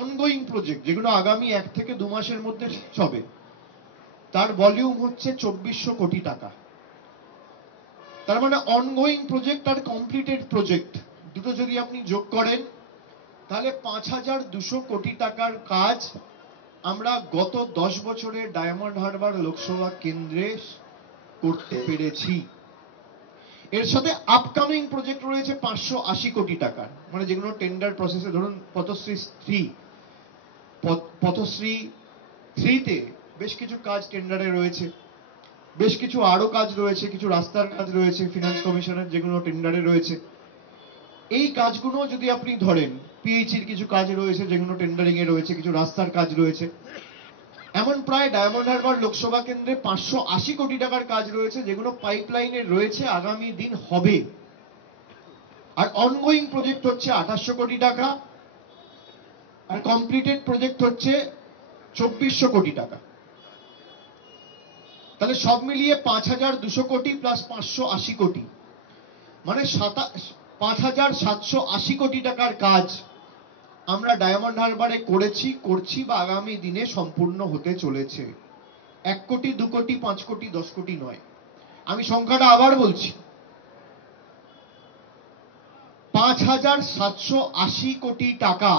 Ongoing project, যেগুলো আগামী 1 থেকে 2 মাসের মধ্যে শেষ হবে, তার ভলিউম হচ্ছে 2400 কোটি টাকা। তার মানে অনগোয়িং প্রজেক্ট আর কমপ্লিটেড প্রজেক্ট দুটো যদি আপনি যোগ করেন, তাহলে 5200 কোটি টাকার কাজ আমরা গত 10 বছরে ডায়মন্ড হারবার লোকসভা কেন্দ্রে করতে পেরেছি। এর সাথে আপকামিং প্রজেক্ট রয়েছে 580 কোটি টাকার, মানে যেগুলো টেন্ডার প্রসেসে, ধরুন পথশ্রী 3-তে বেশ কিছু কাজ টেন্ডারে রয়েছে, বেশ কিছু আরো কাজ রয়েছে, কিছু রাস্তার কাজ রয়েছে ফিনান্স কমিশনের, যেগুলো টেন্ডারে রয়েছে। এই কাজগুলো যদি আপনি ধরেন, পিএইচির কিছু কাজ রয়েছে যেগুলো টেন্ডারিং এ রয়েছে, কিছু রাস্তার কাজ রয়েছে, এমন প্রায় ডায়মন্ড হারবার লোকসভা কেন্দ্রে 580 কোটি টাকার কাজ রয়েছে, যেগুলো পাইপলাইনে রয়েছে, আগামী দিন হবে। আর অনগোয়িং প্রজেক্ট হচ্ছে 2800 কোটি টাকা, আর কমপ্লিটেড প্রজেক্ট হচ্ছে 2400 কোটি টাকা। তাহলে সব মিলিয়ে 5200 কোটি প্লাস 580 কোটি, মানে 5780 কোটি টাকার কাজ আমরা ডায়মন্ড হারবারে করেছি, করছি বা আগামী দিনে সম্পূর্ণ হতে চলেছে। 1 কোটি, 2 কোটি, 5 কোটি, 10 কোটি নয়। আমি সংখ্যাটা আবার বলছি, 5780 কোটি টাকা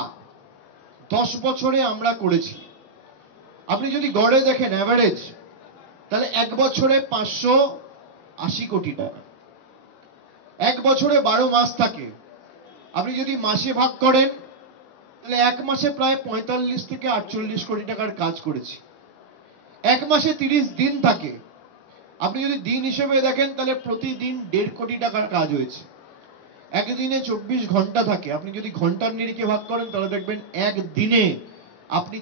10 বছরে আমরা করেছি। আপনি যদি গড়ে দেখেন অ্যাভারেজ, তাহলে 1 বছরে 580 কোটি টাকা। 1 বছরে 12 মাস থাকে, আপনি যদি মাসে ভাগ করেন, তাহলে 1 মাসে প্রায় 45 থেকে 48 কোটি টাকার কাজ করেছি। 1 মাসে 30 দিন থাকে, আপনি যদি দিন হিসেবে দেখেন, তাহলে প্রতিদিন 1.5 কোটি টাকার কাজ হয়েছে। একদিনে 24 ঘন্টা থাকে, আপনি যদি ঘন্টার নিরিখে ভাগ করেন, তাহলে দেখবেন একদিনে আপনি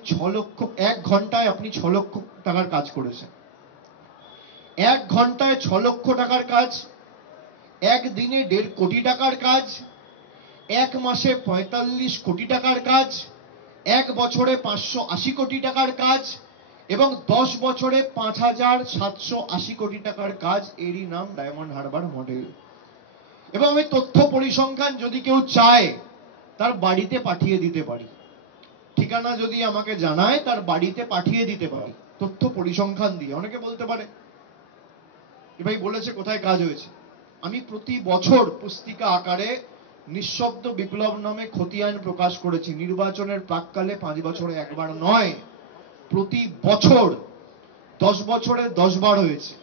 1 ঘন্টায় আপনি 6 লক্ষ টাকার কাজ করেছেন। 1 ঘন্টায় 6 লক্ষ টাকার কাজ, একদিনে 1.5 কোটি টাকার কাজ, 1 মাসে 45 কোটি টাকার কাজ, 1 বছরে 580 কোটি টাকার কাজ, এবং 10 বছরে 5780 কোটি টাকার কাজ। এরই নাম ডায়মন্ড হারবার মডেল। এবং আমি তথ্য পরিসংখ্যান যদি কেউ চায়, তার বাড়িতে পাঠিয়ে দিতে পারি। ঠিকানা যদি আমাকে জানায়, তার বাড়িতে পাঠিয়ে দিতে পারি তথ্য পরিসংখ্যান দিয়ে। অনেকে বলতে পারে, ভাই বলেছে কোথায় কাজ হয়েছে। আমি প্রতি বছর পুস্তিকা আকারে নিঃশব্দ বিপ্লব নামে খতিয়ান প্রকাশ করেছি। নির্বাচনের প্রাককালে 5 বছরে একবার নয়, প্রতি বছর 10 বছরে 10 বার হয়েছে।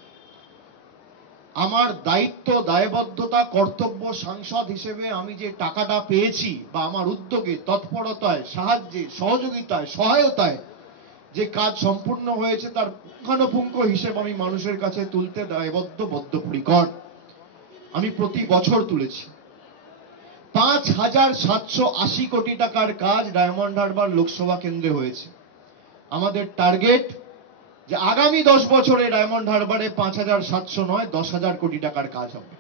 আমার দায়িত্ব, দায়বদ্ধতা, কর্তব্য সাংসদ হিসেবে আমি যে টাকাটা পেয়েছি, বা আমার উদ্যোগে, তৎপরতায়, সাহায্যে, সহযোগিতায়, সহায়তায় যে কাজ সম্পূর্ণ হয়েছে, তার পুঙ্খানুপুঙ্খ হিসেব আমি মানুষের কাছে তুলতে দায়বদ্ধ, বদ্ধপরিকর। আমি প্রতি বছর তুলেছি। 5780 কোটি টাকার কাজ ডায়মন্ড হারবার লোকসভা কেন্দ্রে হয়েছে। আমাদের টার্গেট যে আগামী 10 বছরে ডায়মন্ড হারবারে 5700 নয়, 10,000 কোটি টাকার কাজ হবে।